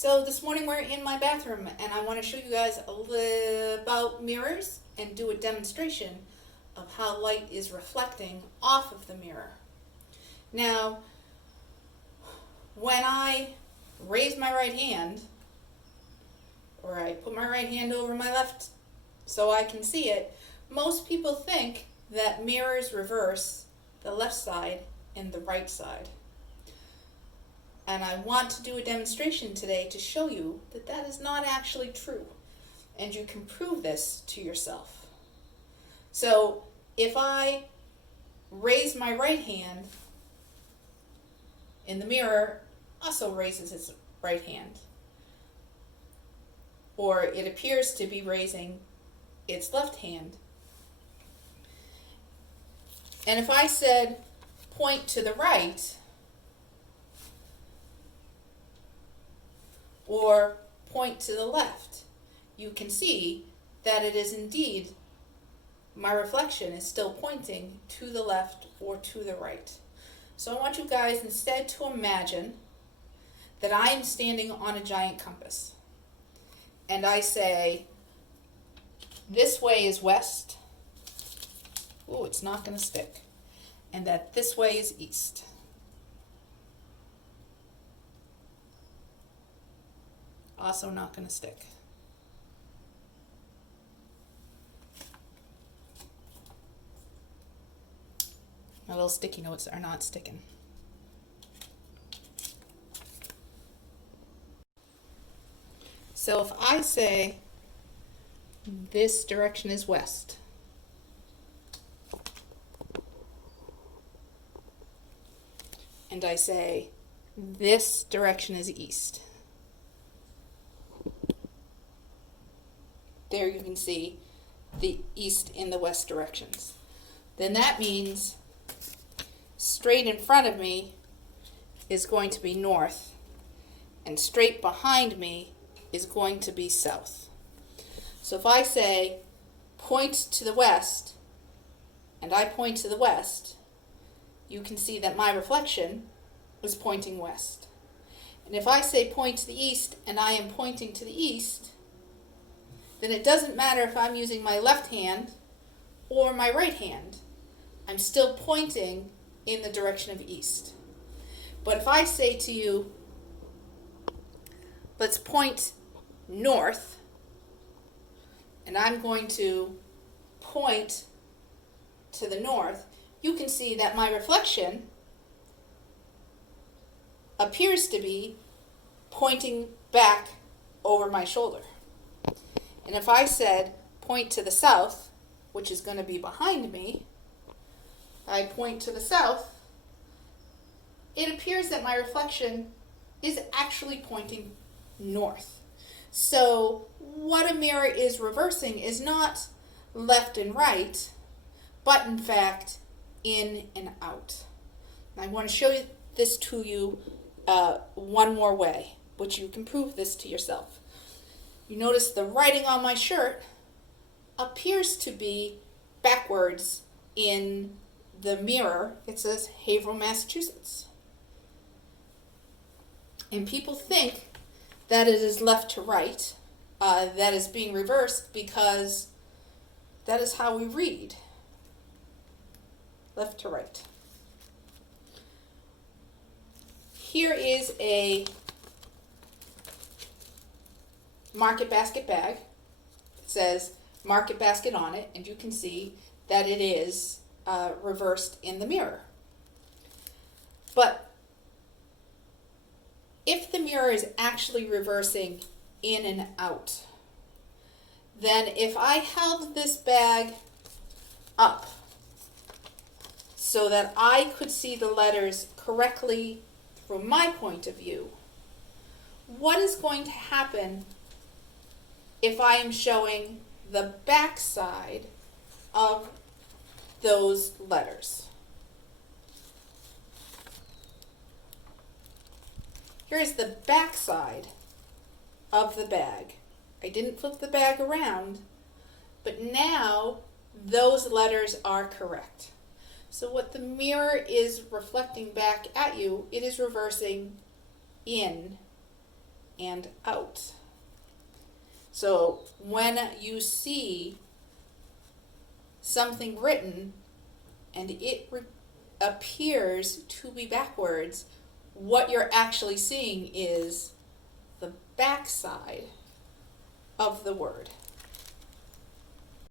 So this morning we're in my bathroom and I want to show you guys a little about mirrors and do a demonstration of how light is reflecting off of the mirror. Now, when I raise my right hand, or I put my right hand over my left so I can see it, most people think that mirrors reverse the left side and the right side. And I want to do a demonstration today to show you that that is not actually true. And you can prove this to yourself. So if I raise my right hand, and the mirror also raises its right hand, or it appears to be raising its left hand. And if I said point to the right, or point to the left, you can see that it is indeed, my reflection is still pointing to the left or to the right. So I want you guys instead to imagine that I am standing on a giant compass. And I say, this way is west. Oh, it's not going to stick. And that this way is east. Also not going to stick. My little sticky notes are not sticking. So if I say this direction is west, and I say this direction is east, there you can see the east and the west directions. Then that means straight in front of me is going to be north, and straight behind me is going to be south. So if I say point to the west, and I point to the west, you can see that my reflection is pointing west. And if I say point to the east, and I am pointing to the east, then it doesn't matter if I'm using my left hand or my right hand. I'm still pointing in the direction of east. But if I say to you, let's point north, and I'm going to point to the north, you can see that my reflection appears to be pointing back over my shoulder. And if I said point to the south, which is going to be behind me, I point to the south, it appears that my reflection is actually pointing north. So what a mirror is reversing is not left and right, but in fact in and out. And I want to show this to you one more way, which you can prove this to yourself. You notice the writing on my shirt appears to be backwards in the mirror. It says Haverhill, Massachusetts. And people think that it is left to right, that is being reversed, because that is how we read. Left to right. Here is a Market Basket bag. It says Market Basket on it, and you can see that it is reversed in the mirror. But if the mirror is actually reversing in and out, then if I held this bag up so that I could see the letters correctly from my point of view, what is going to happen if I am showing the back side of those letters? Here's the back side of the bag. I didn't flip the bag around, but now those letters are correct. So what the mirror is reflecting back at you, it is reversing in and out. So when you see something written and it appears to be backwards, what you're actually seeing is the backside of the word.